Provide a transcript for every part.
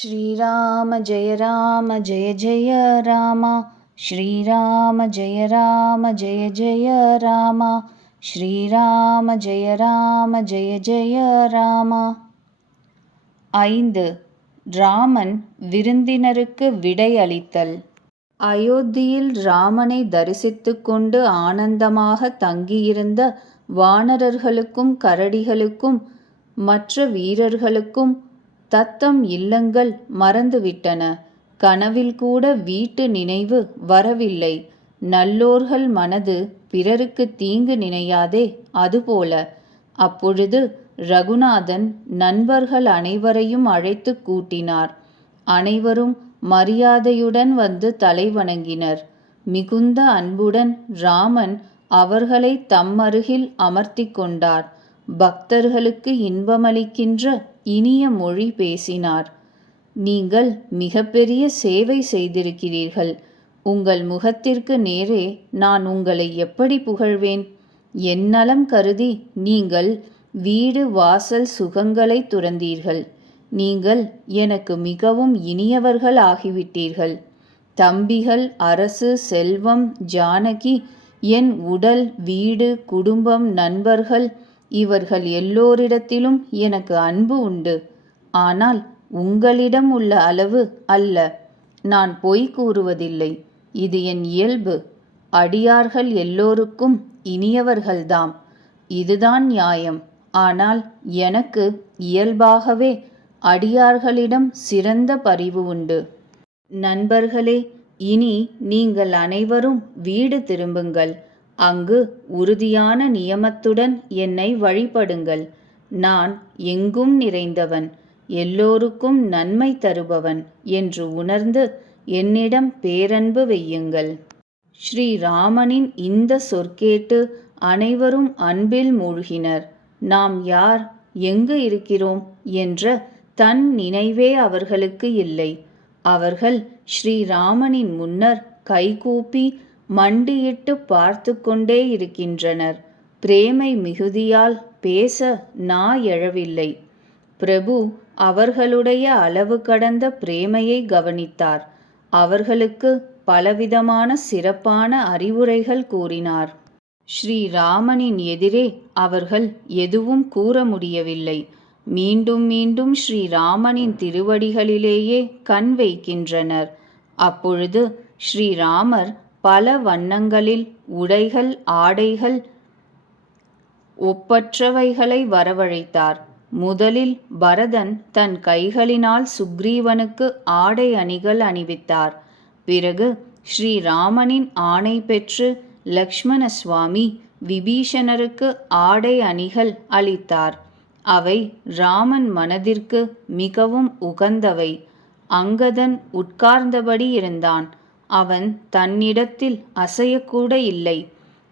श्रीराम जय जय राम। श्रीराम जय जय राम। श्रीराम जय जय राम। 5. ராமன் விருந்தினருக்கு விடை அளித்தல். அயோத்தியில் ராமனை தரிசித்துக் கொண்டு ஆனந்தமாக தங்கியிருந்த வானரர்களுக்கும் கரடிகளுக்கும் மற்ற வீரர்களுக்கும் தத்தம் இல்லங்கள் மறந்துவிட்டன. கனவில் கூட வீட்டு நினைவு வரவில்லை. நல்லோர்கள் மனது பிறருக்கு தீங்கு நினையாதே, அதுபோல. அப்பொழுது ரகுநாதன் நண்பர்கள் அனைவரையும் அழைத்து கூட்டினார். அனைவரும் மரியாதையுடன் வந்து தலை வணங்கினர். மிகுந்த அன்புடன் ராமன் அவர்களை தம்மருகில் அமர்த்தி கொண்டார். பக்தர்களுக்கு இன்பமளிக்கின்ற இனிய மொழி பேசினார். நீங்கள் மிகப்பெரிய சேவை செய்திருக்கிறீர்கள். உங்கள் முகத்திற்கு நேரே நான் உங்களை எப்படி புகழ்வேன்? என் நலம் கருதி நீங்கள் வீடு வாசல் சுகங்களை துறந்தீர்கள். நீங்கள் எனக்கு மிகவும் இனியவர்கள் ஆகிவிட்டீர்கள். தம்பிகள், அரசு, செல்வம், ஜானகி, என் உடல், வீடு, குடும்பம், நண்பர்கள் இவர்கள் எல்லோரிடத்திலும் எனக்கு அன்பு உண்டு. ஆனால் உங்களிடம் உள்ள அளவு அல்ல. நான் பொய் கூறுவதில்லை. இது என் இயல்பு. அடியார்கள் எல்லோருக்கும் இனியவர்கள்தாம். இதுதான் நியாயம். ஆனால் எனக்கு இயல்பாகவே அடியார்களிடம் சிறந்த பரிவு உண்டு. நண்பர்களே, இனி நீங்கள் அனைவரும் வீடு திரும்புங்கள். அங்கு உறுதியான நியமத்துடன் என்னை வழிபடுங்கள். நான் எங்கும் நிறைந்தவன், எல்லோருக்கும் நன்மை தருபவன் என்று உணர்ந்து என்னிடம் பேரன்பு வையுங்கள். ஸ்ரீராமனின் இந்த சொற்கேட்டு அனைவரும் அன்பில் மூழ்கினர். நாம் யார், எங்கு இருக்கிறோம் என்ற தன் நினைவே அவர்களுக்கு இல்லை. அவர்கள் ஸ்ரீராமனின் முன்னர் கைகூப்பி மண்டியிட்டு பார்த்து கொண்டே இருக்கின்றனர். பிரேமை மிகுதியால் பேச நா எழவில்லை. பிரபு அவர்களுடைய அளவு கடந்த பிரேமையை கவனித்தார். அவர்களுக்கு பலவிதமான சிறப்பான அறிவுரைகள் கூறினார். ஸ்ரீராமனின் எதிரே அவர்கள் எதுவும் கூற முடியவில்லை. மீண்டும் மீண்டும் ஸ்ரீராமனின் திருவடிகளிலேயே கண் வைக்கின்றனர். அப்பொழுது ஸ்ரீராமர் பல வண்ணங்களில் உடைகள், ஆடைகள் ஒப்பற்றவைகளை வரவழைத்தார். முதலில் பரதன் தன் கைகளினால் சுக்ரீவனுக்கு ஆடை அணிகள் அணிவித்தார். பிறகு ஸ்ரீராமனின் ஆணை பெற்று லக்ஷ்மண சுவாமி விபீஷணருக்கு ஆடை அணிகள் அளித்தார். அவை ராமன் மனதிற்கு மிகவும் உகந்தவை. அங்கதன் உட்கார்ந்தபடி இருந்தான். அவன் தன்னிடத்தில் அசையக்கூட இல்லை.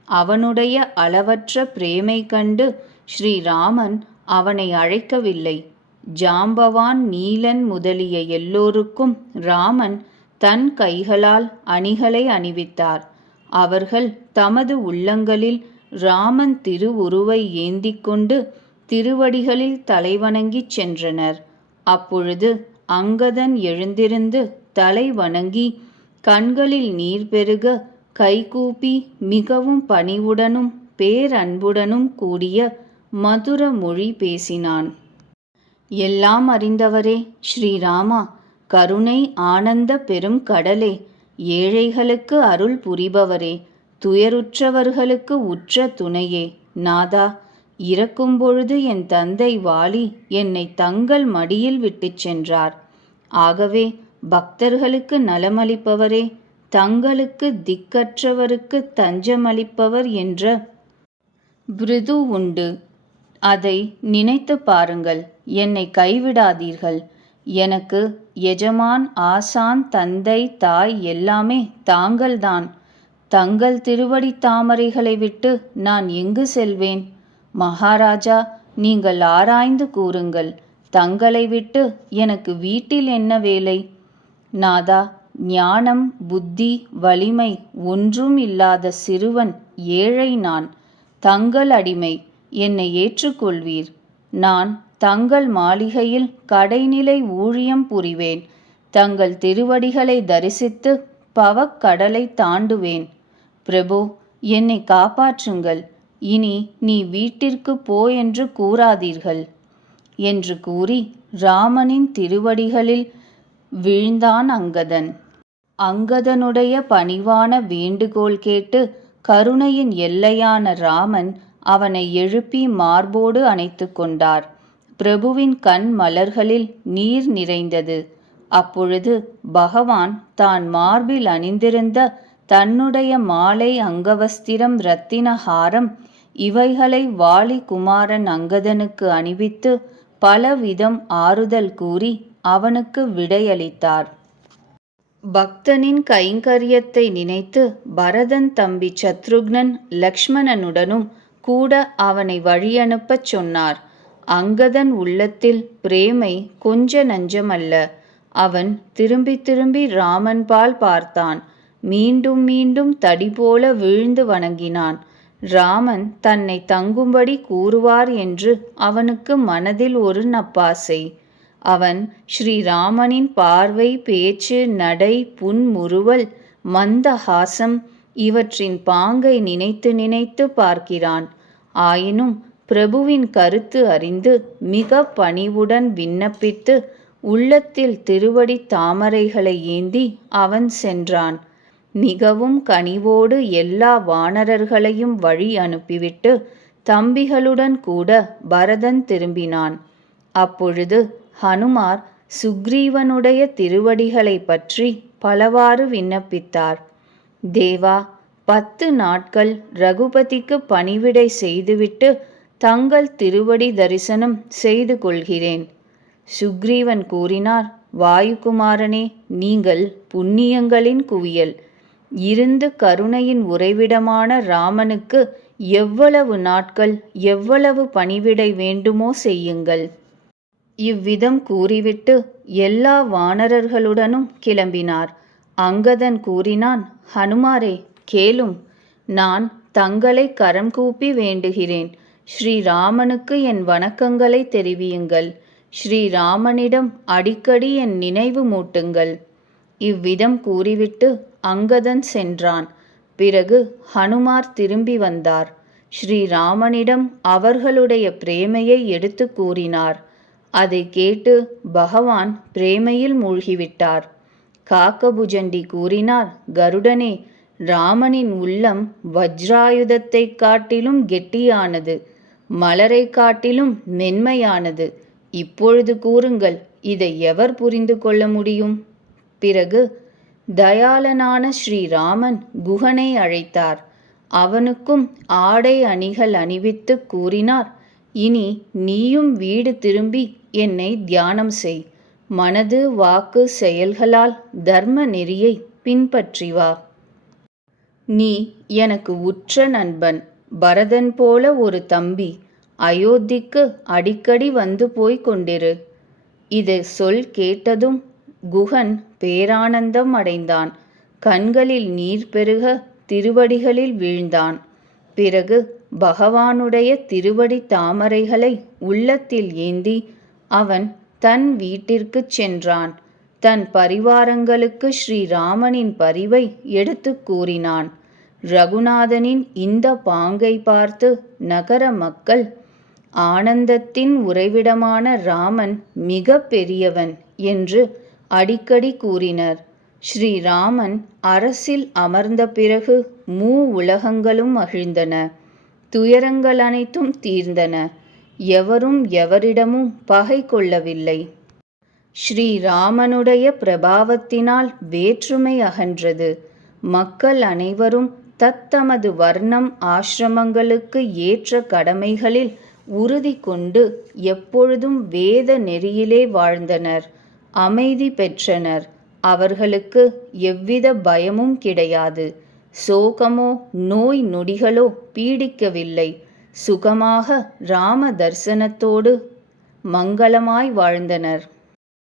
அவனுடைய அளவற்ற பிரேமை கண்டு ஸ்ரீராமன் அவனை அழைக்கவில்லை. ஜாம்பவான், நீலன் முதலிய எல்லோருக்கும் ராமன் தன் கைகளால் அணிகளை அணிவித்தார். அவர்கள் தமது உள்ளங்களில் ராமன் திருவுருவை ஏந்திக் கொண்டு திருவடிகளில் தலைவணங்கிச் சென்றனர். அப்பொழுது அங்கதன் எழுந்திருந்து தலை வணங்கி கண்களில் நீர் பெருக கைகூப்பி மிகவும் பணிவுடனும் பேரன்புடனும் கூடிய மதுர மொழி பேசினான். எல்லாம் அறிந்தவரே ஸ்ரீராமா, கருணை ஆனந்த பெரும் கடலே, ஏழைகளுக்கு அருள் புரிபவரே, துயருற்றவர்களுக்கு உற்ற துணையே, நாதா, இறக்கும் பொழுது என் தந்தை வாலி என்னை தங்கள் மடியில் விட்டுச் சென்றார். ஆகவே பக்தர்களுக்கு நலமளிப்பவரே, தங்களுக்கு திக்கற்றவருக்கு தஞ்சமளிப்பவர் என்ற பிருது உண்டு. அதை நினைத்து பாருங்கள். என்னை கைவிடாதீர்கள். எனக்கு எஜமான், ஆசான், தந்தை, தாய் எல்லாமே தாங்கள்தான். தங்கள் திருவடி தாமரைகளை விட்டு நான் எங்கு செல்வேன்? மகாராஜா, நீங்கள் ஆராய்ந்து கூறுங்கள். தங்களை விட்டு எனக்கு வீட்டில் என்ன வேலை? நாதா, ஞானம், புத்தி, வலிமை ஒன்றும் இல்லாத சிறுவன், ஏழை நான். தங்கள் அடிமை. என்னை ஏற்றுக்கொள்வீர். நான் தங்கள் மாளிகையில் கடைநிலை ஊழியம் புரிவேன். தங்கள் திருவடிகளை தரிசித்து பவக்கடலை தாண்டுவேன். பிரபு, என்னை காப்பாற்றுங்கள். இனி நீ வீட்டிற்கு போ என்று கூறாதீர்கள் என்று கூறி ராமனின் திருவடிகளில் வீழ்ந்தான் அங்கதன். அங்கதனுடைய பணிவான வேண்டுகோள் கேட்டு கருணையின் எல்லையான ராமன் அவனை எழுப்பி மார்போடு அணைத்து கொண்டார். பிரபுவின் கண் மலர்களில் நீர் நிறைந்தது. அப்பொழுது பகவான் தான் மார்பில் அணிந்திருந்த தன்னுடைய மாலை, அங்கவஸ்திரம், இரத்தின ஹாரம் இவைகளை வாலி குமாரன் அங்கதனுக்கு அணிவித்து பலவிதம் ஆறுதல் கூறி அவனுக்கு விடையளித்தார். பக்தனின் கைங்கரியத்தை நினைத்து பரதன் தம்பி சத்ருக்னன் லக்ஷ்மணனுடனும் கூட அவனை வழியனுப்பச் சொன்னார். அங்கதன் உள்ளத்தில் பிரேமை கொஞ்ச நஞ்சமல்ல. அவன் திரும்பி திரும்பி ராமன்பால் பார்த்தான். மீண்டும் மீண்டும் தடி போல வீழ்ந்து வணங்கினான். ராமன் தன்னை தங்கும்படி கூறுவார் என்று அவனுக்கு மனதில் ஒரு நப்பாசை. அவன் ஸ்ரீராமனின் பார்வை, பேச்சு, நடை, புன்முறுவல், மந்தஹாசம் இவற்றின் பாங்கை நினைத்து நினைத்து பார்க்கிறான். ஆயினும் பிரபுவின் கருத்து அறிந்து மிக பணிவுடன் விண்ணப்பித்து உள்ளத்தில் திருவடி தாமரைகளை ஏந்தி அவன் சென்றான். மிகவும் கனிவோடு எல்லா வானரர்களையும் வழி அனுப்பிவிட்டு தம்பிகளுடன் கூட பரதன் திரும்பினான். அப்பொழுது ஹனுமார் சுக்ரீவனுடைய திருவடிகளை பற்றி பலவாறு விண்ணப்பித்தார். தேவா, 10 நாட்கள் ரகுபதிக்கு பணிவிடை செய்துவிட்டு தங்கள் திருவடி தரிசனம் செய்து கொள்கிறேன். சுக்ரீவன் கூறினார், வாயுகுமாரனே, நீங்கள் புண்ணியங்களின் குவியல். இருந்து கருணையின் உறைவிடமான ராமனுக்கு எவ்வளவு நாட்கள் எவ்வளவு பணிவிடை வேண்டுமோ செய்யுங்கள். இவ்விதம் கூறிவிட்டு எல்லா வானரர்களுடனும் கிளம்பினார். அங்கதன் கூறினான், ஹனுமாரே, கேளும். நான் தங்களை கரம் கூப்பி வேண்டுகிறேன். ஸ்ரீராமனுக்கு என் வணக்கங்களை தெரிவியுங்கள். ஸ்ரீராமனிடம் அடிக்கடி என் நினைவு மூட்டுங்கள். இவ்விதம் கூறிவிட்டு அங்கதன் சென்றான். பிறகு ஹனுமார் திரும்பி வந்தார். ஸ்ரீராமனிடம் அவர்களுடைய பிரேமையை எடுத்து கூறினார். அதை கேட்டு பகவான் பிரேமையில் மூழ்கிவிட்டார். காக்கபுஜண்டி கூறினார், கருடனே, ராமனின் உள்ளம் வஜ்ராயுதத்தை காட்டிலும் கெட்டியானது, மலரை காட்டிலும் மென்மையானது. இப்பொழுது கூறுங்கள், இதை எவர் புரிந்து கொள்ள முடியும்? பிறகு தயாளனான ஸ்ரீராமன் குகனை அழைத்தார். அவனுக்கும் ஆடை அணிகள் அணிவித்து கூறினார், இனி நீயும் வீடு திரும்பி என்னை தியானம் செய். மனது, வாக்கு, செயல்களால் தர்ம நெறியை பின்பற்றி வா. நீ எனக்கு உற்ற நண்பன். பரதன் போல ஒரு தம்பி. அயோத்திக்கு அடிக்கடி வந்து போய் கொண்டிரு. இது சொல் கேட்டதும் குகன் பேரானந்தம் அடைந்தான். கண்களில் நீர் பெருக திருவடிகளில் வீழ்ந்தான். பிறகு பகவானுடைய திருவடி தாமரைகளை உள்ளத்தில் ஏந்தி அவன் தன் வீட்டிற்குச் சென்றான். தன் பரிவாரங்களுக்கு ஸ்ரீராமனின் பரிவை எடுத்து கூறினான். ரகுநாதனின் இந்த பாங்கை பார்த்து நகர மக்கள் ஆனந்தத்தின் உறைவிடமான ராமன் மிக பெரியவன் என்று அடிக்கடி கூறினர். ஸ்ரீராமன் அரசில் அமர்ந்த பிறகு உலகங்களும் மகிழ்ந்தன. துயரங்கள் அனைத்தும் தீர்ந்தன. எவரும் எவரிடமும் பகை கொள்ளவில்லை. ஸ்ரீராமனுடைய பிரபாவத்தினால் வேற்றுமை அகன்றது. மக்கள் அனைவரும் தத்தமது வர்ணம், ஆசிரமங்களுக்கு ஏற்ற கடமைகளில் உறுதி கொண்டு எப்பொழுதும் வேத நெறியிலே வாழ்ந்தனர். அமைதி பெற்றனர். அவர்களுக்கு எவ்வித பயமும் கிடையாது. சோகமோ நோய் நொடிகளோ பீடிக்கவில்லை. சுகமாக ராம தரிசனத்தோடு மங்களமாய் வாழ்ந்தனர்.